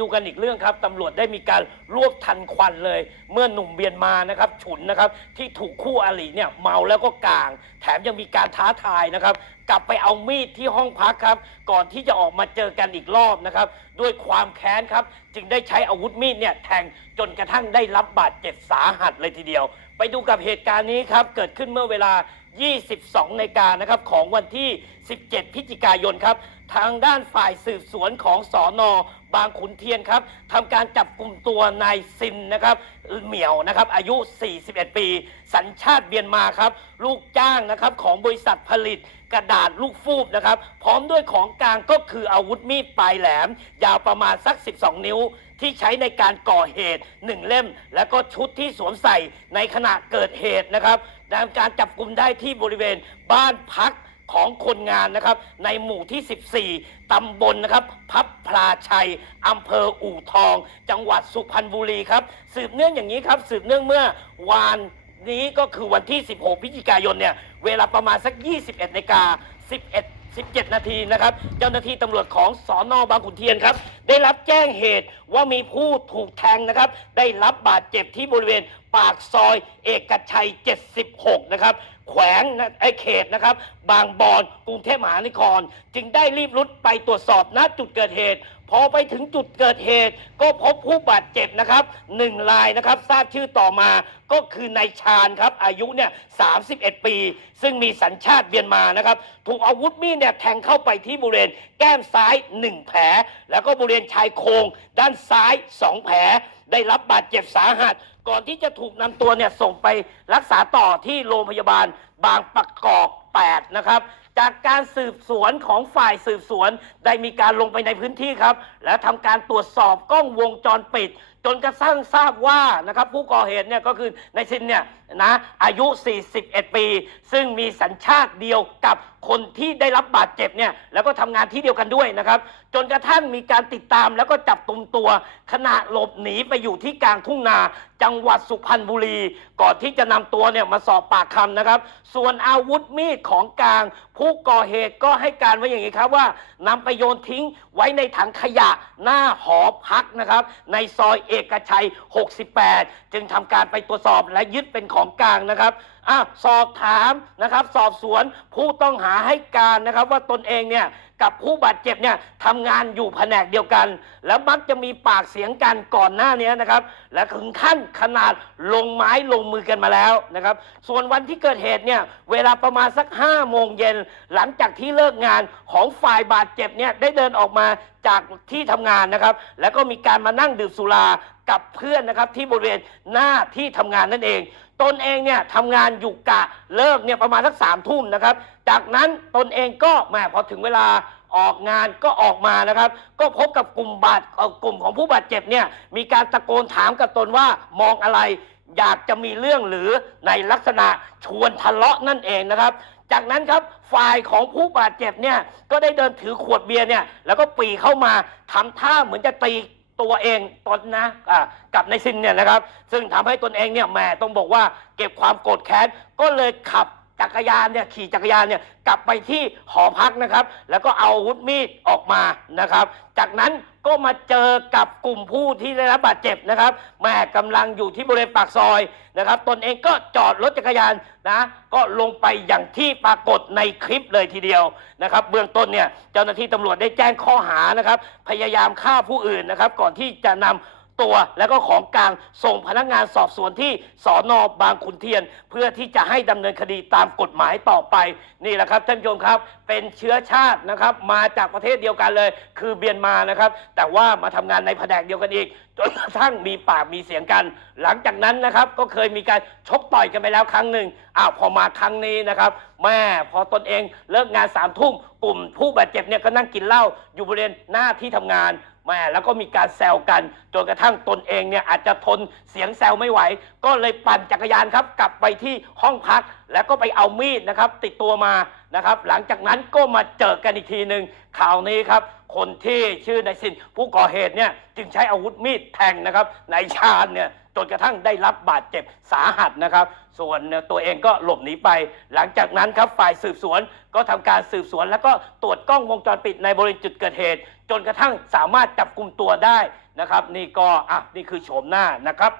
ดูกันอีกเรื่องครับตำรวจได้มีการรวบทันควันเลย เมื่อหนุ่มเบียนมานะครับฉุนนะครับที่ถูกคู่อริเนี่ยเมาแล้วก็กลาง แถมยังมีการท้าทายนะครับ กลับไปเอามีดที่ห้องพักครับ ก่อนที่จะออกมาเจอกันอีกรอบนะครับ ด้วยความแค้นครับ จึงได้ใช้อาวุธมีดเนี่ยแทงจนกระทั่งได้รับบาดเจ็บสาหัสเลยทีเดียว ไปดูกับเหตุการณ์นี้ครับ เกิดขึ้นเมื่อเวลา 22นาฬิกานะครับของวันที่ 17 พฤศจิกายนครับ ทางด้านฝ่ายสืบสวนของสอนอบางขุนเทียนครับทำการจับกลุ่มตัวนายซินนะครับเหมียวนะครับอายุ 41 ปี สัญชาติเบียนมาครับ ลูกจ้างนะครับของบริษัทผลิต กระดาษลูกฟูบนะครับ พร้อมด้วยของกลางก็คืออาวุธมีดปลายแหลม ยาวประมาณสัก 12 นิ้ว ที่ใช้ในการก่อเหตุ 1 เล่ม แล้วก็ชุดที่สวมใส่ในขณะเกิดเหตุนะครับดำเนินการจับกลุ่มได้ที่บริเวณบ้านพักของคนงานนะครับ ในหมู่ที่ 14 ตำบลนะครับ พับพลาชัย อำเภออู่ทอง จังหวัดสุพรรณบุรีครับ สืบเนื่องอย่างนี้ครับ สืบเนื่องเมื่อวาน นี้ก็คือวันที่ 16 พฤศจิกายนเนี่ย เวลาประมาณสัก 21นาฬิกา11 17 นาทีนะครับ เจ้าหน้าที่ตำรวจของสอนอบางขุนเทียนครับ ได้รับแจ้งเหตุว่ามีผู้ถูกแทงนะครับ ได้รับบาดเจ็บที่บริเวณปากซอยเอกชัย 76 นะครับ แขวงนะไอเขตนะครับ บางบอนกรุงเทพมหานคร จึงได้รีบรุดไปตรวจสอบณจุดเกิดเหตุ พอไปถึงจุดเกิดเหตุ ก็พบผู้บาดเจ็บนะครับหนึ่งรายนะครับ ทราบชื่อต่อมาก็คือนายชาญครับ อายุเนี่ย31 ปี ซึ่งมีสัญชาติเมียนมานะครับ ถูกอาวุธมีดเนี่ยแทงเข้าไปที่บริเวณแก้มซ้าย 1 แผล แล้วก็บริเวณชายโครงด้านซ้าย 2 แผล ได้รับบาดเจ็บสาหัส ก่อนที่จะถูกนำตัวเนี่ยส่งไปรักษาต่อที่โรงพยาบาลบางประกอบ 8 นะครับ จากการสืบสวนของฝ่ายสืบสวนได้มีการลงไปในพื้นที่ครับ และทำการตรวจสอบกล้องวงจรปิดจนกระทั่งทราบว่านะครับผู้ก่อเหตุเนี่ยก็คือนายซินเนี่ยนะอายุ 41 ปี ซึ่งมีสัญชาติเดียวกับคนที่ได้รับบาดเจ็บเนี่ยแล้วก็ทำงานที่เดียวกันด้วยนะครับ จนกระทั่งมีการติดตามแล้วก็จับตุมตัว ขณะหลบหนีไปอยู่ที่กลางทุ่งนา จังหวัดสุพรรณบุรี ก่อนที่จะนำตัวเนี่ยมาสอบปากคำนะครับ ส่วนอาวุธมีดของกลาง ผู้ก่อเหตุก็ให้การไว้อย่างนี้ครับว่านำไปโยนทิ้งไว้ในถังขยะหน้าหอพักนะครับ ในซอยเอกชัย 68 จึงทำการไปตรวจสอบและยึดเป็นของกลางนะครับ อะสอบถามนะครับ สอบสวนผู้ต้องหาให้การนะครับ ว่าตนเองเนี่ยกับผู้บาดเจ็บเนี่ยทำงานอยู่แผนกเดียวกัน แล้วมักจะมีปากเสียงกันก่อนหน้านี้นะครับ และถึงขั้นขนาดลงไม้ลงมือกันมาแล้วนะครับ ส่วนวันที่เกิดเหตุเนี่ยเวลาประมาณสัก5้าโมงเย็นหลังจากที่เลิกงานของฝ่ายบาดเจ็บเนี่ยได้เดินออกมาจากที่ทำงานนะครับ แล้วก็มีการมานั่งดื่มสุรากับเพื่อนนะครับที่บริเวณหน้าที่ทำงานนั่นเอง ตนเองเนี่ยทำงานอยู่กะเลิกเนี่ยประมาณสักสามทุ่มนะครับ จากนั้นตนเองก็แหมพอถึงเวลาออกงานก็ออกมานะครับ ก็พบกับกลุ่มบาดกลุ่มของผู้บาดเจ็บเนี่ยมีการตะโกนถามกับตนว่ามองอะไร อยากจะมีเรื่องหรือในลักษณะชวนทะเลาะนั่นเองนะครับ จากนั้นครับฝ่ายของผู้บาดเจ็บเนี่ยก็ได้เดินถือขวดเบียร์เนี่ยแล้วก็ปีเข้ามาทำท่าเหมือนจะตี ตัวเองตนนะะกับนายซินเนี่ยนะครับ ซึ่งทำให้ตนเองเนี่ยแหมต้องบอกว่าเก็บความโกรธแค้นก็เลยขับ จักรยานเนี่ยขี่จักรยานเนี่ยกลับไปที่หอพักนะครับ แล้วก็เอาอาวุธมีดออกมานะครับ จากนั้นก็มาเจอกับกลุ่มผู้ที่ได้รับบาดเจ็บนะครับแม่กำลังอยู่ที่บริเวณปากซอยนะครับ ตนเองก็จอดรถจักรยานนะก็ลงไปอย่างที่ปรากฏในคลิปเลยทีเดียวนะครับ เบื้องต้นเนี่ยเจ้าหน้าที่ตำรวจได้แจ้งข้อหานะครับ พยายามฆ่าผู้อื่นนะครับ ก่อนที่จะนำ ตัว แล้วก็ของกลางส่งพนักงานสอบสวนที่สอนอบางขุนเทียน เพื่อที่จะให้ดำเนินคดีตามกฎหมายต่อไปนี่แหละครับท่านผู้ชมครับเป็นเชื้อชาตินะครับมาจากประเทศเดียวกันเลย คือเบียนมานะครับ แต่ว่ามาทำงานในแผนกเดียวกันอีกจนกระทั่งมีปากมีเสียงกัน หลังจากนั้นนะครับก็เคยมีการชกต่อยกันไปแล้วครั้งหนึ่งอ้าวพอมาครั้งนี้นะครับ แม่พอตนเองเลิกงานสามทุ่มกลุ่มผู้บาดเจ็บเนี่ยก็นั่งกินเหล้าอยู่บริเวณหน้าที่ทำงาน แม่แล้วก็มีการแซวกันจนกระทั่งตนเองเนี่ยอาจจะทนเสียงแซวไม่ไหว ก็เลยปั่นจักรยานครับ กลับไปที่ห้องพัก แล้วก็ไปเอามีดนะครับ ติดตัวมานะครับ หลังจากนั้นก็มาเจอกันอีกทีหนึ่งข่าวนี้ครับ คนที่ชื่อนายสินผู้ก่อเหตุเนี่ยจึงใช้อาวุธมีดแทงนะครับนายชาญเนี่ยจนกระทั่งได้รับบาดเจ็บสาหัสนะครับ ส่วนตัวเองก็หลบหนีไป หลังจากนั้นครับฝ่ายสืบสวนก็ทำการสืบสวน แล้วก็ตรวจกล้องวงจรปิดในบริเวณจุดเกิดเหตุ จนกระทั่งสามารถจับกลุ่มตัวได้นะครับ นี่ก็อะนี่คือโฉมหน้านะครับ